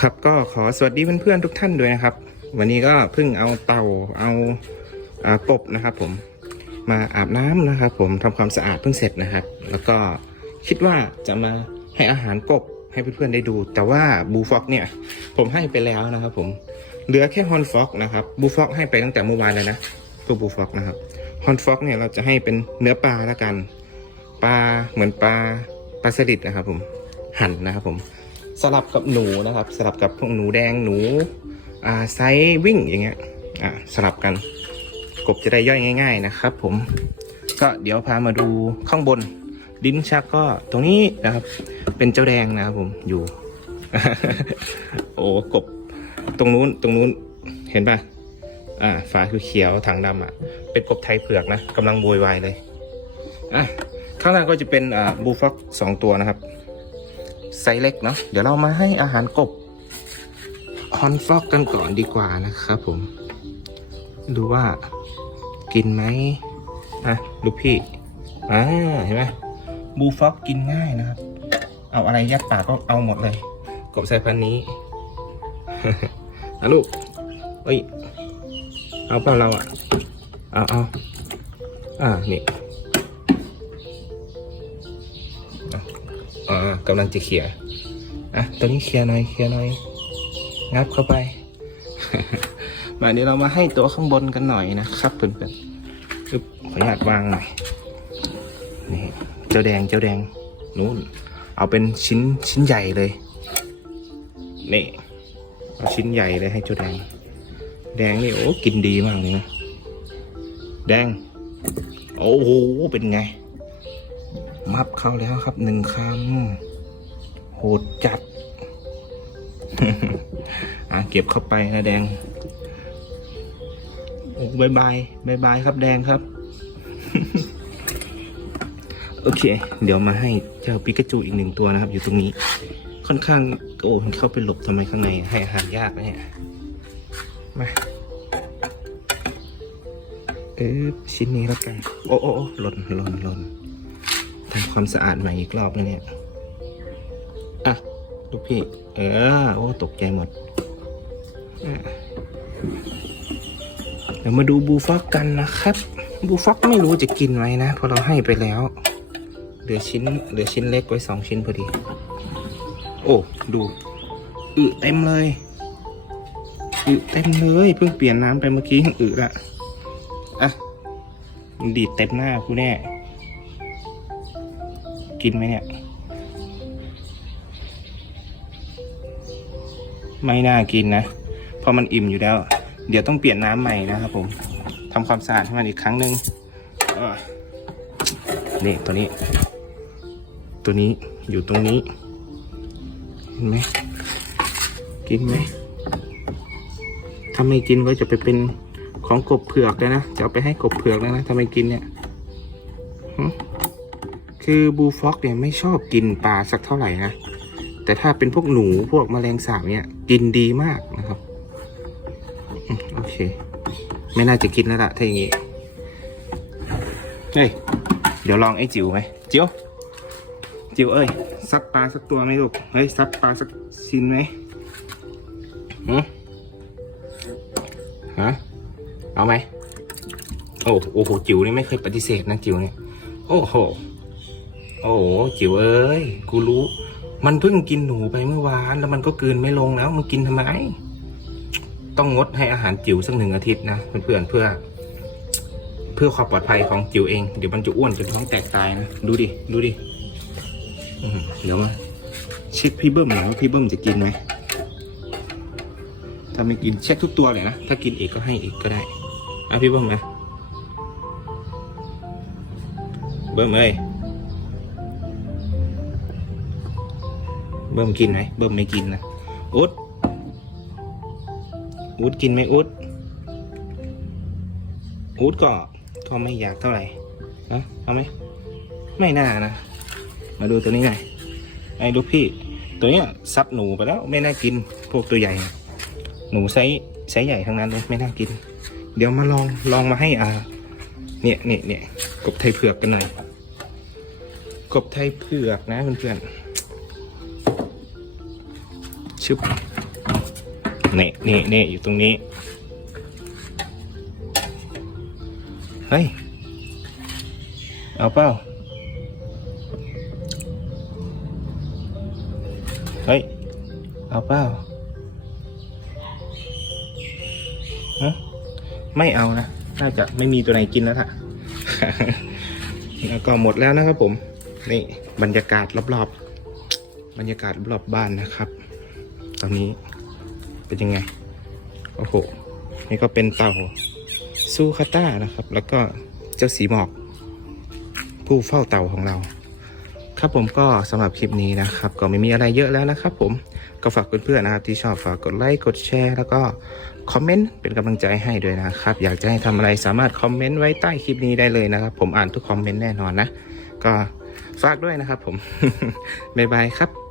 ครับก็ขอสวัสดีเพื่อนๆทุกท่านด้วยนะครับ วันนี้ก็เพิ่งเอาเตาเอาอากบนะครับ ผมมาอาบน้ำนะครับ ผมทำความสะอาดเพิ่งเสร็จนะครับ แล้วก็คิดว่าจะมาให้อาหารกบให้เพื่อนๆได้ดู แต่ว่าบูฟอกเนี่ย ผมให้ไปแล้วนะครับ ผมเหลือแค่ฮอนฟ็อกนะครับบูฟอกให้ไปตั้งแต่เมื่อวานแล้วนะตัวบูฟอกนะครับฮอนฟ็อกเนี่ยเราจะให้เป็นเนื้อปลาละกันปลาเหมือนปลาปลาสลิดนะครับ ผมหั่นนะครับ ผม สลับกับหนูนะครับ สลับกับพวกหนูแดงหนูอ่าไซส์วิ่งอย่างเงี้ยอ่าสลับกัน กบจะได้ย่อยง่าย ๆนะครับ ผม ก็เดี๋ยวพามาดูข้างบนดินชักก็ตรงนี้นะครับ เป็นเจ้าแดงนะครับผมอยู่ โอ้กบ ตรงนู้นตรงนู้นเห็นป่ะอ่าฝาคือเขียวถังดำอะ เป็นกบไทยเผือกนะกำลังโวยวายเลยอะข้างล่างก็จะเป็นอ่าบูฟ็อกสองตัวนะครับ ไซส์เล็กเนาะเดี๋ยวเรามาให้อาหารกบฮอนฟอกกันก่อนดีกว่านะครับผม ดูว่ากินไหมอะลูกพี่อ่าเห็นไหมบูฟอกกินง่ายนะครับ เอาอะไรยัดปากก็เอาหมดเลย กบสายพันธุ์นี้นะลูกเอ้ย เอาเปล่าเราอะ เอาเอาอ่านี่ อ่ากำลังจะเขี่ยอะตอนนี้เคลียร์หน่อยเคลียร์หน่อย งับเข้าไป มาเดี๋ยวเรามาให้ตัวข้างบนกันหน่อยนะครับเพื่อนๆปึ๊บขออนุญาตวางหน่อย นี่ เจ้าแดง เจ้าแดง นู้น เอาเป็นชิ้นชิ้นใหญ่เลย นี่ เอาชิ้นใหญ่เลยให้เจ้าแดง แดงนี่โอ้กินดีมากเลยนะ แดง โอ้โห เป็นไง มับเข้าแล้วครับหนึ่งคำโหดจัด อะเก็บเข้าไปนะแดงโอ้บายบายบายบายครับแดงครับ โอเค เดี๋ยวมาให้เจ้าปิกาจูอีกหนึ่งตัวนะครับ อยู่ตรงนี้ ค่อนข้างโอ้มันเข้าไปหลบทำไมข้างในให้อาหารยากนะเนี่ยมาเออชิ้นนี้แล้วกัน โอ้โอ้โอ้หล่นหล่นหล่น ทำความสะอาดใหม่อีกรอบนะเนี่ย อะ ลูกพี่ เออ โอ้ ตกใจหมด เดี๋ยวมาดูบูฟอกกันนะครับ บูฟอกไม่รู้จะกินไหมนะ เพราะเราให้ไปแล้ว เหลือชิ้น เหลือชิ้นเล็กไว้สองชิ้นพอดี โอ้ ดูอึเต็มเลยอึเต็มเลย เพิ่งเปลี่ยนน้ำไปเมื่อกี้อึละอะดีดเต็มหน้ากูแน่ กินไหมเนี่ย ไม่น่ากินนะเพราะมันอิ่มอยู่แล้ว เดี๋ยวต้องเปลี่ยนน้ำใหม่นะครับผมทำความสะอาดให้มันอีกครั้งหนึ่งนี่ตัวนี้ ตัวนี้อยู่ตรงนี้ เห็นไหมกินไหมถ้าไม่กินก็จะไปเป็นของกบเผือกเลยนะ จะเอาไปให้กบเผือกแล้วนะถ้าไม่กินเนี่ย คือบูฟ็อกเนี่ยไม่ชอบกินปลาสักเท่าไหร่นะ แต่ถ้าเป็นพวกหนูพวกแมลงสาบเนี่ยกินดีมากนะครับโอเค ไม่น่าจะกินแล้วล่ะถ้าอย่างงี้ เฮ้ย เดี๋ยวลองไอ้จิ๋วไหมจิ๋วจิ๋วเอ้ยซับปลาสักตัวไหมลูก เฮ้ยซับปลาสักชิ้นไหมหือฮะเอาไหมโอ้โอ้โหจิ๋วนี่ไม่เคยปฏิเสธนะจิ๋วเนี่ย โอ้โห โอ้โหจิ๋วเอ้ย กูรู้ มันเพิ่งกินหนูไปเมื่อวาน แล้วมันก็กืนไม่ลงแล้วมันกินทำไม ต้องงดให้อาหารจิ๋วสักหนึ่งอาทิตย์นะเพื่อนๆเพื่อ เพื่อความปลอดภัยของจิ๋วเอง เดี๋ยวมันจะอ้วนจนท้องแตกตายนะดูดิดูดิเดี๋ยวมาเช็คพี่เบิ้มหน่อยว่าพี่เบิ้มจะกินไหมถ้าไม่กินเช็คทุกตัวเลยนะถ้ากินอีกก็ให้อีกก็ได้อะพี่เบิ้มนะเบิ้มเอ้ย เบิ้มกินไหมเบิ้มไม่กินนะอุดอุดกินไหมอุดอุดก็ก็ไม่อยากเท่าไหร่นะเอาไหมไม่น่านะ มาดูตัวนี้หน่อยไอ้ลูกพี่ ตัวเนี้ยซับหนูไปแล้วไม่น่ากินพวกตัวใหญ่ หนูไซส์ไซส์ใหญ่ทั้งนั้นเลยไม่น่ากิน เดี๋ยวมาลองลองมาให้อ่าเนี่ยเนี่ยเนี่ยกบไทยเผือกกันหน่อยกบไทยเผือกนะเพื่อนๆ ชึบนี่นี่นี่อยู่ตรงนี้ เฮ้ย เอาเปล่า เฮ้ย เอาเปล่าฮะไม่เอานะ น่าจะไม่มีตัวไหนกินแล้วล่ะแล้วก็หมดแล้วนะครับผม นี่บรรยากาศรอบๆ บรรยากาศรอบๆบ้านนะครับ อนนี้เป็นยังไง โอ้โห นี่ก็เป็นเต่าซูคาต้านะครับ แล้วก็เจ้าสีหมอก ผู้เฝ้าเต่าของเรา ครับผมก็สำหรับคลิปนี้นะครับ ก็ไม่มีอะไรเยอะแล้วนะครับ ผมก็ฝากเพื่อนๆนะครับที่ชอบฝากกดไลค์กดแชร์ แล้วก็คอมเมนต์เป็นกำลังใจให้ด้วยนะครับ อยากจะให้ทำอะไรสามารถคอมเมนต์ไว้ใต้คลิปนี้ได้เลยนะครับ ผมอ่านทุกคอมเมนต์แน่นอนนะ ก็ฝากด้วยนะครับผม บ๊ายบายครับ